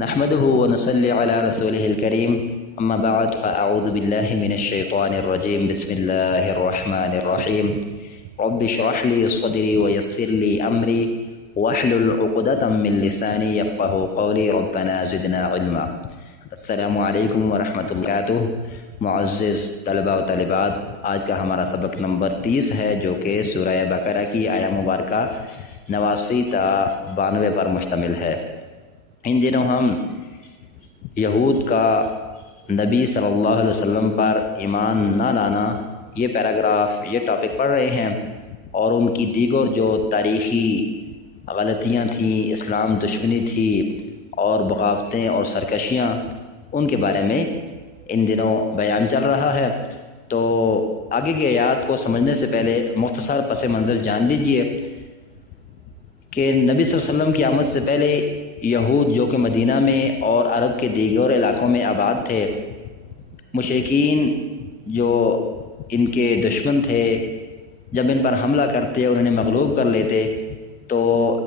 نحمده ونصلي على رسوله الكريم اما بعد فاعوذ بالله من الشيطان الرجيم بسم الله الرحمن الرحيم رب اشرح لي صدري ويسر لي امري واحلل عقدة من لساني يفقهوا قولي ربنا زدنا علما۔ السلام علیکم ورحمۃ اللہ وبرکاتہ۔ معزز طلباء و طالبات، آج کا ہمارا سبق نمبر 30 ہے، جو کہ سورہ بقرہ کی آیہ مبارکہ 89 تا 92 پر مشتمل ہے۔ ان دنوں ہم یہود کا نبی صلی اللہ علیہ وسلم پر ایمان نہ لانا، یہ پیراگراف، یہ ٹاپک پڑھ رہے ہیں، اور ان کی دیگر جو تاریخی غلطیاں تھیں، اسلام دشمنی تھی اور بغاوتیں اور سرکشیاں، ان کے بارے میں ان دنوں بیان چل رہا ہے۔ تو آگے کی آیات کو سمجھنے سے پہلے مختصر پس منظر جان لیجئے کہ نبی صلی اللہ علیہ وسلم کی آمد سے پہلے یہود جو کہ مدینہ میں اور عرب کے دیگر علاقوں میں آباد تھے، مشرکین جو ان کے دشمن تھے، جب ان پر حملہ کرتے اور انہیں مغلوب کر لیتے تو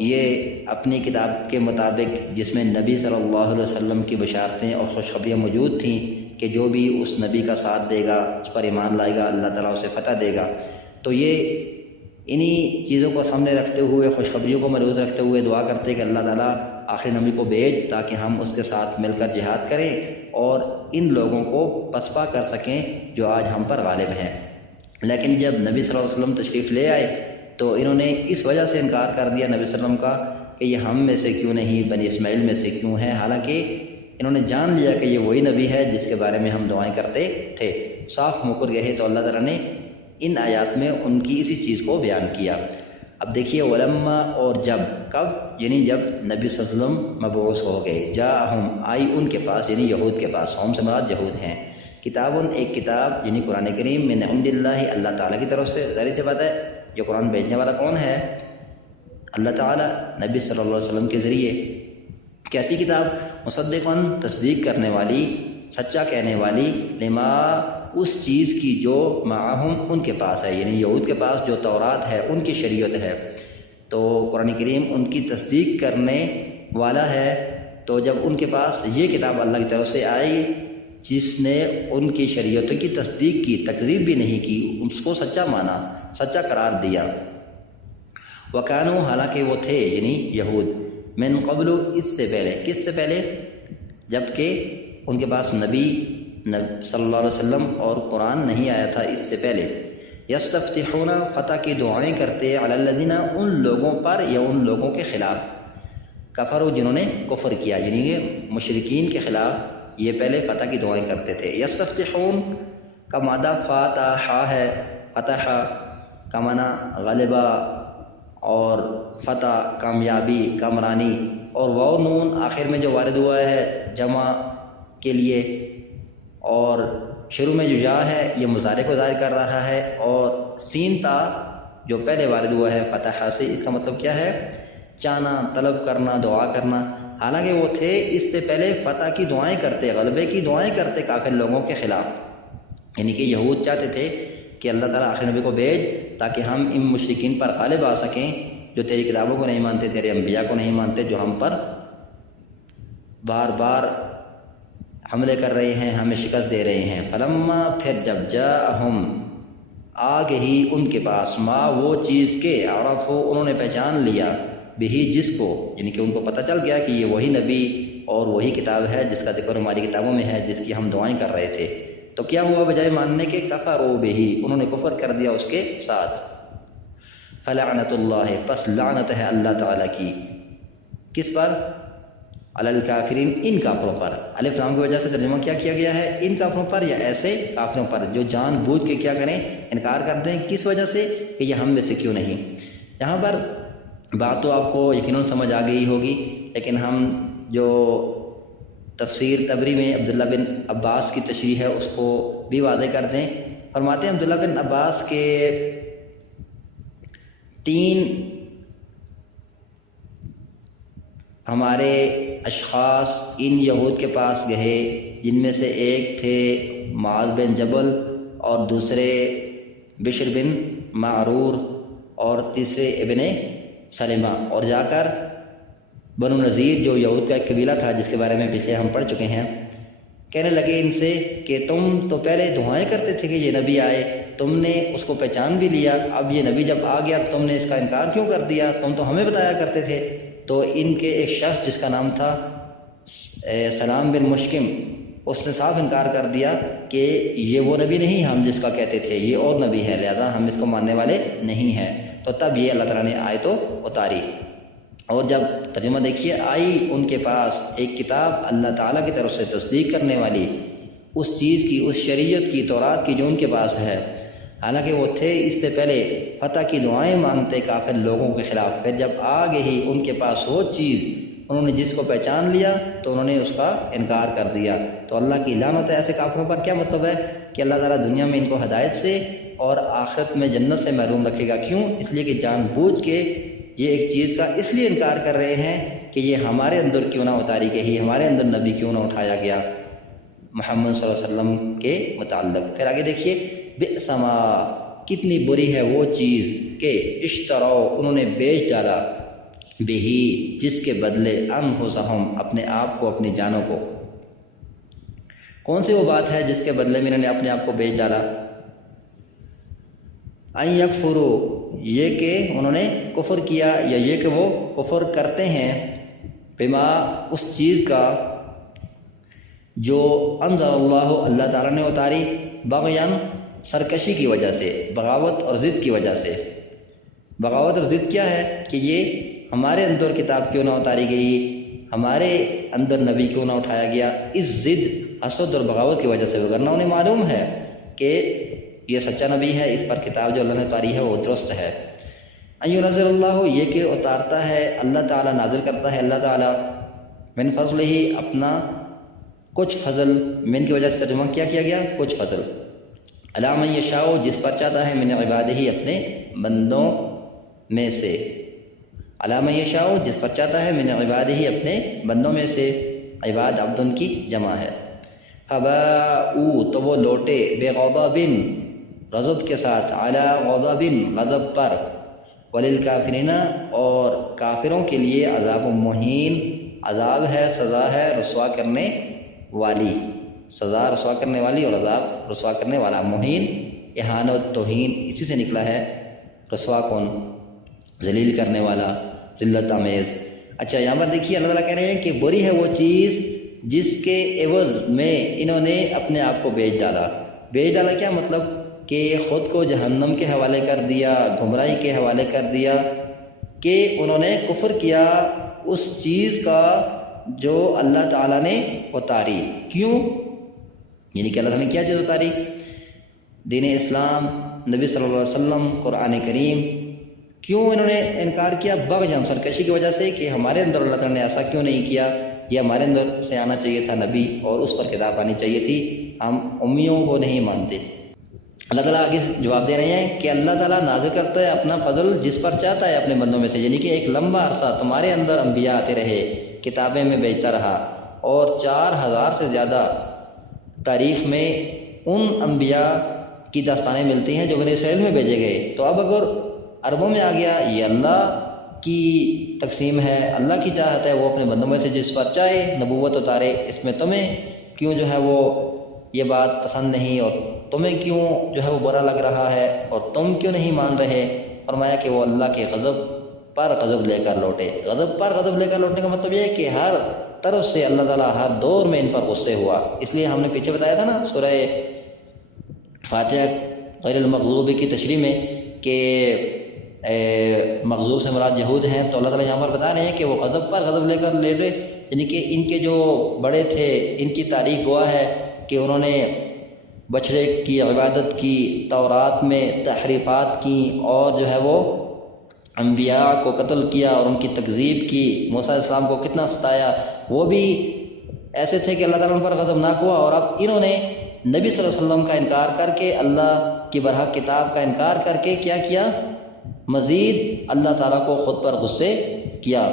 یہ اپنی کتاب کے مطابق، جس میں نبی صلی اللہ علیہ وسلم کی بشارتیں اور خوشخبریاں موجود تھیں کہ جو بھی اس نبی کا ساتھ دے گا، اس پر ایمان لائے گا، اللہ تعالیٰ اسے فتح دے گا، تو یہ انہی چیزوں کو سامنے رکھتے ہوئے، خوشخبریوں کو ملحوظ رکھتے ہوئے دعا کرتے کہ اللہ تعالیٰ آخری نبی کو بھیج تاکہ ہم اس کے ساتھ مل کر جہاد کریں اور ان لوگوں کو پسپا کر سکیں جو آج ہم پر غالب ہیں۔ لیکن جب نبی صلی اللہ علیہ وسلم تشریف لے آئے تو انہوں نے اس وجہ سے انکار کر دیا نبی صلی اللہ علیہ وسلم کا کہ یہ ہم میں سے کیوں نہیں، بنی اسماعیل میں سے کیوں ہے، حالانکہ انہوں نے جان لیا کہ یہ وہی نبی ہے جس کے بارے میں ہم دعائیں کرتے تھے۔ صاف مکر گئے تو اللہ تعالیٰ نے ان آیات میں ان کی اسی چیز کو بیان کیا۔ اب دیکھیے، ولما، اور جب، کب، یعنی جب نبی صلی اللہ علیہ وسلم مبعوث ہو گئے، جاءہم، آئی ان کے پاس، یعنی یہود کے پاس، ہم سے مراد یہود ہیں، کتاب، ایک کتاب یعنی قرآن کریم، من عند اللہ، اللہ تعالیٰ کی طرف سے۔ ظاہر سی بات ہے یہ قرآن بھیجنے والا کون ہے؟ اللہ تعالیٰ، نبی صلی اللہ علیہ وسلم کے ذریعے۔ کیسی کتاب؟ مصدقاً، تصدیق کرنے والی، سچا کہنے والی، لما، اس چیز کی جو معہم، ان کے پاس ہے، یعنی یہود کے پاس جو تورات ہے، ان کی شریعت ہے، تو قرآن کریم ان کی تصدیق کرنے والا ہے۔ تو جب ان کے پاس یہ کتاب اللہ کی طرف سے آئی جس نے ان کی شریعتوں کی تصدیق کی، تکذیب بھی نہیں کی، اس کو سچا مانا، سچا قرار دیا۔ وکانو، حالانکہ وہ تھے یعنی یہود، من قبل، اس سے پہلے، کس سے پہلے؟ جب کہ ان کے پاس نبی صلی اللہ علیہ وسلم اور قرآن نہیں آیا تھا، اس سے پہلے، یستفتحون، فتح کی دعائیں کرتے، علی الذین، ان لوگوں پر یا ان لوگوں کے خلاف، کفروا، جنہوں نے کفر کیا، یعنی کہ مشرکین کے خلاف یہ پہلے فتح کی دعائیں کرتے تھے۔ یستفتحون کا مادہ فاتح ہے، فتح کا معنی غلبہ اور فتح کامیابی، کامرانی، اور واو نون آخر میں جو وارد ہوا ہے جمع کے لیے، اور شروع میں جو یا ہے یہ مضارع کو ظاہر کر رہا ہے، اور سین تا جو پہلے وارد ہوا ہے فتح سے، اس کا مطلب کیا ہے؟ چاہنا، طلب کرنا، دعا کرنا۔ حالانکہ وہ تھے اس سے پہلے فتح کی دعائیں کرتے، غلبے کی دعائیں کرتے کافر لوگوں کے خلاف، یعنی کہ یہود چاہتے تھے کہ اللہ تعالیٰ آخری نبی کو بھیج تاکہ ہم ان مشرکین پر غالب آ سکیں جو تیری کتابوں کو نہیں مانتے، تیرے انبیاء کو نہیں مانتے، جو ہم پر بار بار حملے کر رہے ہیں، ہمیں شکست دے رہے ہیں۔ فلما، پھر جب، جاءہم، آ گئی ان کے پاس، ما، وہ چیز کے، عرفو، انہوں نے پہچان لیا، بہی، جس کو، یعنی کہ ان کو پتہ چل گیا کہ یہ وہی نبی اور وہی کتاب ہے جس کا ذکر ہماری کتابوں میں ہے، جس کی ہم دعائیں کر رہے تھے، تو کیا ہوا؟ بجائے ماننے کے، کفروا بہی، انہوں نے کفر کر دیا اس کے ساتھ۔ فلعنت اللہ، پس لعنت ہے اللہ تعالیٰ کی، کس پر؟ علی الکافرین، ان کافروں پر۔ الف لام کی وجہ سے ترجمہ کیا کیا گیا ہے؟ ان کافروں پر، یا ایسے کافروں پر جو جان بوجھ کے کیا کریں؟ انکار کر دیں۔ کس وجہ سے؟ کہ یہ ہم میں سے کیوں نہیں۔ یہاں پر بات تو آپ کو یقیناً سمجھ آ گئی ہوگی، لیکن ہم جو تفسیر طبری میں عبداللہ بن عباس کی تشریح ہے اس کو بھی واضح کر دیں۔ فرماتے ہیں عبداللہ بن عباس کے 3 ہمارے اشخاص ان یہود کے پاس گئے، جن میں سے ایک تھے معاذ بن جبل، اور دوسرے بشر بن معرور، اور تیسرے ابن سلمہ، اور جا کر بنو نذیر جو یہود کا ایک قبیلہ تھا جس کے بارے میں پچھلے ہم پڑھ چکے ہیں، کہنے لگے ان سے کہ تم تو پہلے دعائیں کرتے تھے کہ یہ نبی آئے، تم نے اس کو پہچان بھی لیا، اب یہ نبی جب آ گیا تم نے اس کا انکار کیوں کر دیا؟ تم تو ہمیں بتایا کرتے تھے۔ تو ان کے ایک شخص جس کا نام تھا سلام بن مشکم، اس نے صاف انکار کر دیا کہ یہ وہ نبی نہیں ہم جس کا کہتے تھے، یہ اور نبی ہے، لہذا ہم اس کو ماننے والے نہیں ہیں۔ تو تب یہ اللہ تعالیٰ نے آیتوں اتاری، اور جب ترجمہ دیکھیے، آئی ان کے پاس ایک کتاب اللہ تعالیٰ کی طرف سے تصدیق کرنے والی، اس چیز کی، اس شریعت کی، تورات کی جو ان کے پاس ہے۔ حالانکہ وہ تھے اس سے پہلے فتح کی دعائیں مانگتے کافر لوگوں کے خلاف، پھر جب آ گئی ان کے پاس وہ چیز، انہوں نے جس کو پہچان لیا تو انہوں نے اس کا انکار کر دیا۔ تو اللہ کی لعنت ہے ایسے کافروں پر۔ کیا مطلب ہے کہ اللہ تعالیٰ دنیا میں ان کو ہدایت سے اور آخرت میں جنت سے محروم رکھے گا۔ کیوں؟ اس لیے کہ جان بوجھ کے یہ ایک چیز کا اس لیے انکار کر رہے ہیں کہ یہ ہمارے اندر کیوں نہ اتاری گئی، ہمارے اندر نبی کیوں نہ اٹھایا گیا محمد صلی اللہ علیہ وسلم کے متعلق۔ پھر آگے دیکھیے، بئس ما، کتنی بری ہے وہ چیز کہ اشتراؤ، انہوں نے بیچ ڈالا، بہی، جس کے بدلے، انفسہم، اپنے آپ کو، اپنی جانوں کو۔ کون سی وہ بات ہے جس کے بدلے میں انہوں نے اپنے آپ کو بیچ ڈالا؟ ان یکفروا، یہ کہ انہوں نے کفر کیا، یا یہ کہ وہ کفر کرتے ہیں، بما، اس چیز کا جو انزل اللہ، اللہ تعالیٰ نے اتاری، بغیاً، سرکشی کی وجہ سے، بغاوت اور ضد کی وجہ سے۔ بغاوت اور ضد کیا ہے کہ یہ ہمارے اندر کتاب کیوں نہ اتاری گئی، ہمارے اندر نبی کیوں نہ اٹھایا گیا، اس ضد، حسد اور بغاوت کی وجہ سے، وگرنہ انہیں معلوم ہے کہ یہ سچا نبی ہے، اس پر کتاب جو اللہ نے اتاری ہے وہ درست ہے۔ ان ینزل اللہ، یہ کہ اتارتا ہے اللہ تعالیٰ، نازل کرتا ہے اللہ تعالیٰ، من فضلہ، اپنا کچھ فضل، من کی وجہ سے ترجمہ کیا گیا کچھ فضل، علی من یشاء، جس پر چاہتا ہے، من عبادہ، اپنے بندوں میں سے، علی من یشاء، جس پر چاہتا ہے، من عبادہ، اپنے بندوں میں سے، عباد عبد ان کی جمع ہے۔ فباؤ، تو وہ لوٹے، بغضب، غضب کے ساتھ، علی غضب، غضب پر، وللکافرین، اور کافروں کے لیے، عذاب مہین، عذاب ہے، سزا ہے رسوا کرنے والی، سزا رسوا کرنے والی اور عذاب رسوا کرنے والا۔ مہین، اہانت، توہین، اسی سے نکلا ہے رسوا کن، ذلیل کرنے والا، ذلت آمیز۔ اچھا، یہاں پر دیکھیے اللہ تعالیٰ کہہ رہے ہیں کہ بری ہے وہ چیز جس کے عوض میں انہوں نے اپنے آپ کو بیچ ڈالا۔ بیچ ڈالا کیا مطلب؟ کہ خود کو جہنم کے حوالے کر دیا، گمراہی کے حوالے کر دیا، کہ انہوں نے کفر کیا اس چیز کا جو اللہ تعالیٰ نے اتاری۔ کیوں؟ یعنی کہ اللہ تعالیٰ نے کیا چیز اتاری؟ دین اسلام، نبی صلی اللہ علیہ وسلم، قرآن کریم۔ کیوں انہوں نے انکار کیا؟ بغیاً، سرکشی کی وجہ سے، کہ ہمارے اندر اللہ تعالیٰ نے ایسا کیوں نہیں کیا، یہ ہمارے اندر سے آنا چاہیے تھا نبی، اور اس پر کتاب آنی چاہیے تھی، ہم امیوں کو نہیں مانتے۔ اللہ تعالیٰ آگے جواب دے رہے ہیں کہ اللہ تعالیٰ نازل کرتا ہے اپنا فضل جس پر چاہتا ہے اپنے بندوں میں سے، یعنی کہ ایک لمبا عرصہ تمہارے اندر انبیاء آتے رہے، کتابیں میں بھیجتا رہا، اور 4000 سے زیادہ تاریخ میں ان انبیاء کی داستانیں ملتی ہیں جو بنی اسرائیل میں بھیجے گئے۔ تو اب اگر عربوں میں آ گیا، یہ اللہ کی تقسیم ہے، اللہ کی چاہت ہے، وہ اپنے بندوں میں سے جس پر چاہے نبوت اتارے، اس میں تمہیں کیوں جو ہے وہ یہ بات پسند نہیں، اور تمہیں کیوں جو ہے وہ برا لگ رہا ہے، اور تم کیوں نہیں مان رہے؟ فرمایا کہ وہ اللہ کے غضب پر غضب لے کر لوٹے۔ غضب پر غضب لے کر لوٹنے کا مطلب یہ ہے کہ ہر طرف سے اللہ تعالیٰ ہر دور میں ان پر غصے ہوا۔ اس لیے ہم نے پیچھے بتایا تھا نا سورہ فاتحہ غیر المغضوب کی تشریح میں کہ مغضوب سے مراد یہود ہیں، تو اللہ تعالیٰ یہاں پر بتا رہے ہیں کہ وہ غضب پر غضب لے کر لیٹے، یعنی کہ ان کے جو بڑے تھے، ان کی تاریخ گواہ ہے کہ انہوں نے بچڑے کی عبادت کی، تورات میں تحریفات کی، اور جو ہے وہ انبیاء کو قتل کیا اور ان کی تکذیب کی، موسیٰ علیہ السلام کو کتنا ستایا۔ وہ بھی ایسے تھے کہ اللہ تعالیٰ ان پر غضبناک ہوا، اور اب انہوں نے نبی صلی اللہ علیہ وسلم کا انکار کر کے، اللہ کی برحق کتاب کا انکار کر کے کیا کیا؟ مزید اللہ تعالیٰ کو خود پر غصے کیا۔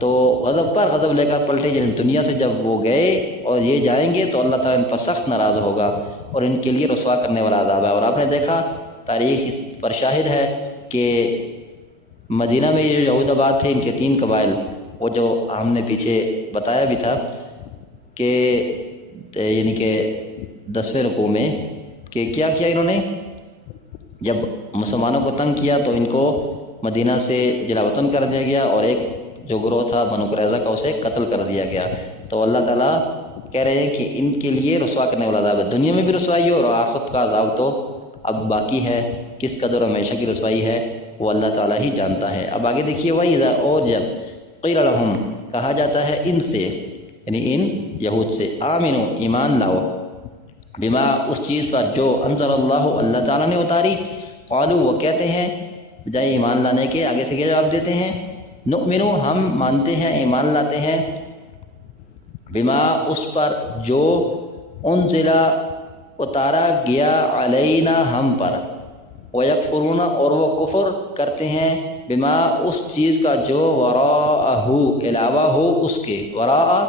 تو غضب پر غضب لے کر پلٹے، یعنی دنیا سے جب وہ گئے اور یہ جائیں گے تو اللہ تعالیٰ ان پر سخت ناراض ہوگا اور ان کے لیے رسوا کرنے والا عذاب ہے۔ اور آپ نے دیکھا، تاریخ اس پر شاہد ہے کہ مدینہ میں جو یہود آباد تھے، ان کے 3 قبائل، وہ جو ہم نے پیچھے بتایا بھی تھا کہ یعنی کہ 10ویں رکوع میں کہ کیا کیا انہوں نے، جب مسلمانوں کو تنگ کیا تو ان کو مدینہ سے جلا وطن کر دیا گیا اور ایک جو گروہ تھا بنو قریظہ کا اسے قتل کر دیا گیا۔ تو اللہ تعالیٰ کہہ رہے ہیں کہ ان کے لیے رسوا کرنے والا عذاب ہے، دنیا میں بھی رسوائی ہو اور آخرت کا عذاب تو اب باقی ہے، کس قدر ہمیشہ کی رسوائی ہے وہ اللہ تعالیٰ ہی جانتا ہے۔ اب آگے دیکھیے وَإِذَا، اور جب قِيلَ لَهُمْ، کہا جاتا ہے ان سے، یعنی ان یہود سے، آمنو، ایمان لاؤ، بما، اس چیز پر جو انزل اللہ، اللہ تعالیٰ نے اتاری، قالوا، وہ کہتے ہیں بجائے ایمان لانے کے آگے سے کیا جواب دیتے ہیں، نؤمنو، ہم مانتے ہیں ایمان لاتے ہیں، بما، اس پر جو انزل، اتارا گیا، علینا، ہم پر، ویکفرون، اور وہ کفر کرتے ہیں، بما، اس چیز کا جو وراءہ، علاوہ ہو اس کے، وراء،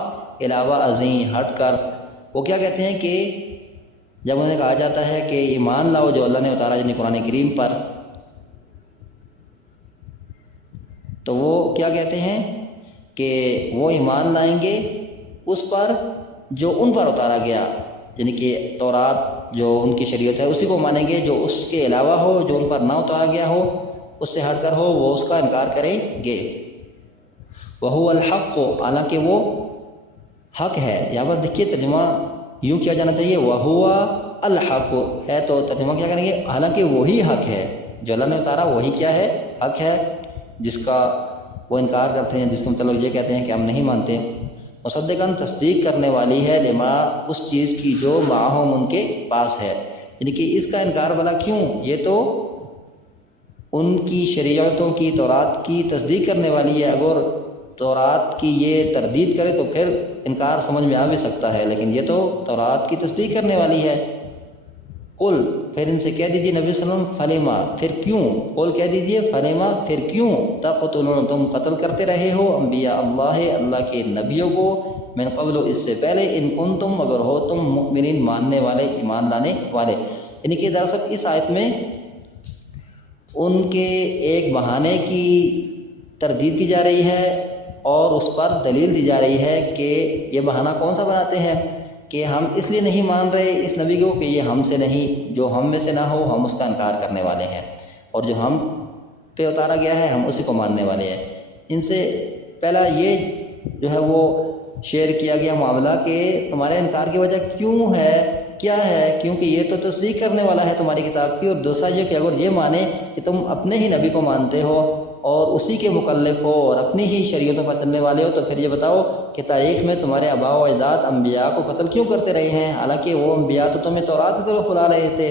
علاوہ، ازیں، ہٹ کر۔ وہ کیا کہتے ہیں کہ جب انہیں کہا جاتا ہے کہ ایمان لاؤ جو اللہ نے اتارا یعنی قرآن کریم پر، تو وہ کیا کہتے ہیں کہ وہ ایمان لائیں گے اس پر جو ان پر اتارا گیا، یعنی کہ تورات جو ان کی شریعت ہے اسی کو مانیں گے، جو اس کے علاوہ ہو، جو ان پر نہ اتارا گیا ہو، اس سے ہٹ کر ہو، وہ اس کا انکار کریں گے۔ وَهُوَ الْحَقُّ، حالانکہ وہ حق ہے۔ یہاں پر دیکھیے ترجمہ یوں کیا جانا چاہیے، وَهُوَ الْحَقُّ ہے، تو ترجمہ کیا کریں گے، حالانکہ وہی حق ہے، جو اللہ نے اتارا وہی کیا ہے، حق ہے، جس کا وہ انکار کرتے ہیں، جس کا مطلب یہ کہتے ہیں کہ ہم نہیں مانتے۔ مصدقاً، تصدیق کرنے والی ہے، لما، اس چیز کی جو معہم، ان کے پاس ہے، یعنی کہ اس کا انکار بھلا کیوں، یہ تو ان کی شریعتوں کی، تورات کی تصدیق کرنے والی ہے، اگر تورات کی یہ تردید کرے تو پھر انکار سمجھ میں آ بھی سکتا ہے، لیکن یہ تو تورات کی تصدیق کرنے والی ہے۔ قل، پھر ان سے کہہ دیجیے نبی صلی اللہ علیہ وسلم، فلیما، پھر کیوں، قل کہہ دیجیے، فلیما، پھر کیوں، تقتلون، تم قتل کرتے رہے ہو، انبیاء اللہ، اللہ کے نبیوں کو، من قبل، اس سے پہلے، ان کنتم، اگر ہو تم، مؤمنین، ماننے والے، ایمان لانے والے۔ یعنی کہ دراصل اس آیت میں ان کے ایک بہانے کی تردید کی جا رہی ہے اور اس پر دلیل دی جا رہی ہے کہ یہ بہانہ کون سا بناتے ہیں کہ ہم اس لیے نہیں مان رہے اس نبی کو کہ یہ ہم سے نہیں، جو ہم میں سے نہ ہو ہم اس کا انکار کرنے والے ہیں، اور جو ہم پہ اتارا گیا ہے ہم اسی کو ماننے والے ہیں۔ ان سے پہلا یہ جو ہے وہ شیئر کیا گیا معاملہ کہ تمہارے انکار کی وجہ کیوں ہے، کیا ہے، کیونکہ یہ تو تصدیق کرنے والا ہے تمہاری کتاب کی، اور دوسرا یہ کہ اگر یہ مانے کہ تم اپنے ہی نبی کو مانتے ہو اور اسی کے مکلف ہو اور اپنی ہی شریعتوں پر چلنے والے ہو، تو پھر یہ بتاؤ کہ تاریخ میں تمہارے آباء و اجداد انبیاء کو قتل کیوں کرتے رہے ہیں، حالانکہ وہ انبیاء تو تمہیں تورات کی طرف بلا رہے تھے،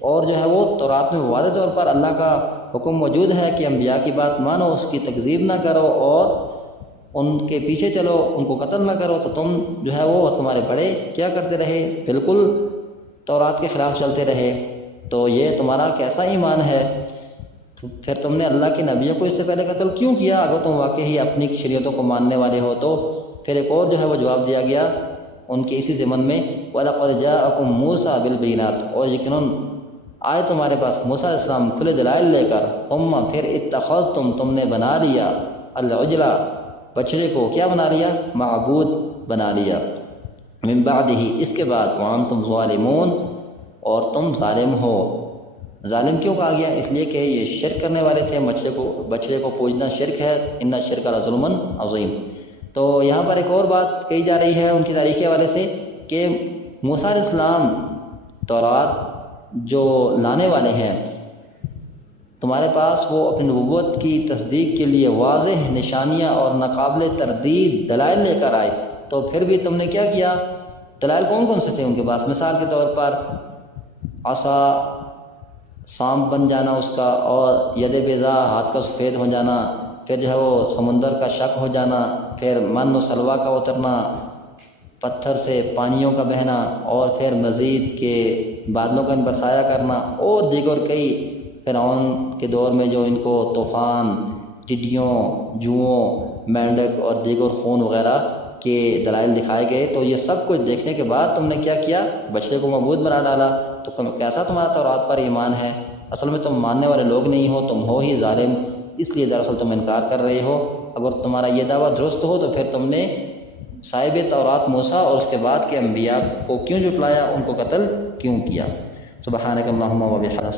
اور جو ہے وہ تورات میں واضح طور پر اللہ کا حکم موجود ہے کہ انبیاء کی بات مانو، اس کی تکذیب نہ کرو اور ان کے پیچھے چلو، ان کو قتل نہ کرو، تو تم جو ہے وہ تمہارے بڑے کیا کرتے رہے، بالکل تورات کے خلاف چلتے رہے، تو یہ تمہارا کیسا ایمان ہے، پھر تم نے اللہ کے نبیوں کو اس سے پہلے قتل کیوں کیا اگر تم واقعی اپنی شریعتوں کو ماننے والے ہو تو۔ پھر ایک اور جو ہے وہ جواب دیا گیا ان کے اسی ضمن میں، وَلَقَدْ جَاءَكُم مُوسَىٰ بِالْبَيِّنَاتِ، اور یقیناً آئے تمہارے پاس موسیٰ علیہ السلام کھلے دلائل لے کر، ثُمَّ، پھر اتَّخَذْتُم، تم نے بنا لیا، العجلہ، بچڑے کو کیا بنا لیا، معبود بنا لیا، من بعدہ، اس کے بعد، وَأَنْتُمْ ظَالِمُونَ، اور تم ظالم ہو۔ ظالم کیوں کہا گیا، اس لیے کہ یہ شرک کرنے والے تھے، بچڑے کو پوجنا شرک ہے، ان الشرک لظلم عظیم۔ تو یہاں پر ایک اور بات کہی جا رہی ہے ان کی تاریخ کے حوالے سے کہ موسیٰ علیہ السلام تورات جو لانے والے ہیں، تمہارے پاس وہ اپنی نبوت کی تصدیق کے لیے واضح نشانیاں اور ناقابل تردید دلائل لے کر آئے، تو پھر بھی تم نے کیا کیا، دلائل کون کون سے تھے ان کے پاس، مثال کے طور پر عصا، سانپ بن جانا اس کا، اور ید بیضا، ہاتھ کا سفید ہو جانا، پھر جو ہے وہ سمندر کا شق ہو جانا، پھر من و سلوا کا اترنا، پتھر سے پانیوں کا بہنا، اور پھر مزید کے بادلوں کا برسایا کرنا، اور دیگر کئی فرعون کے دور میں جو ان کو طوفان، ٹڈیوں، جوؤں، مینڈک اور دیگر خون وغیرہ کے دلائل دکھائے گئے۔ تو یہ سب کچھ دیکھنے کے بعد تم نے کیا کیا، بچڑے کو معبود بنا ڈالا، تو کیسا تمہارا تورات پر ایمان ہے، اصل میں تم ماننے والے لوگ نہیں ہو، تم ہو ہی ظالم، اس لیے دراصل تم انکار کر رہے ہو اگر تمہارا یہ دعویٰ درست ہو تو پھر تم نے صاحب تورات موسیٰ اور اس کے بعد کے انبیاء کو کیوں جھٹلایا، ان کو قتل کیوں کیا؟ سبحانک اللہم و بحمدک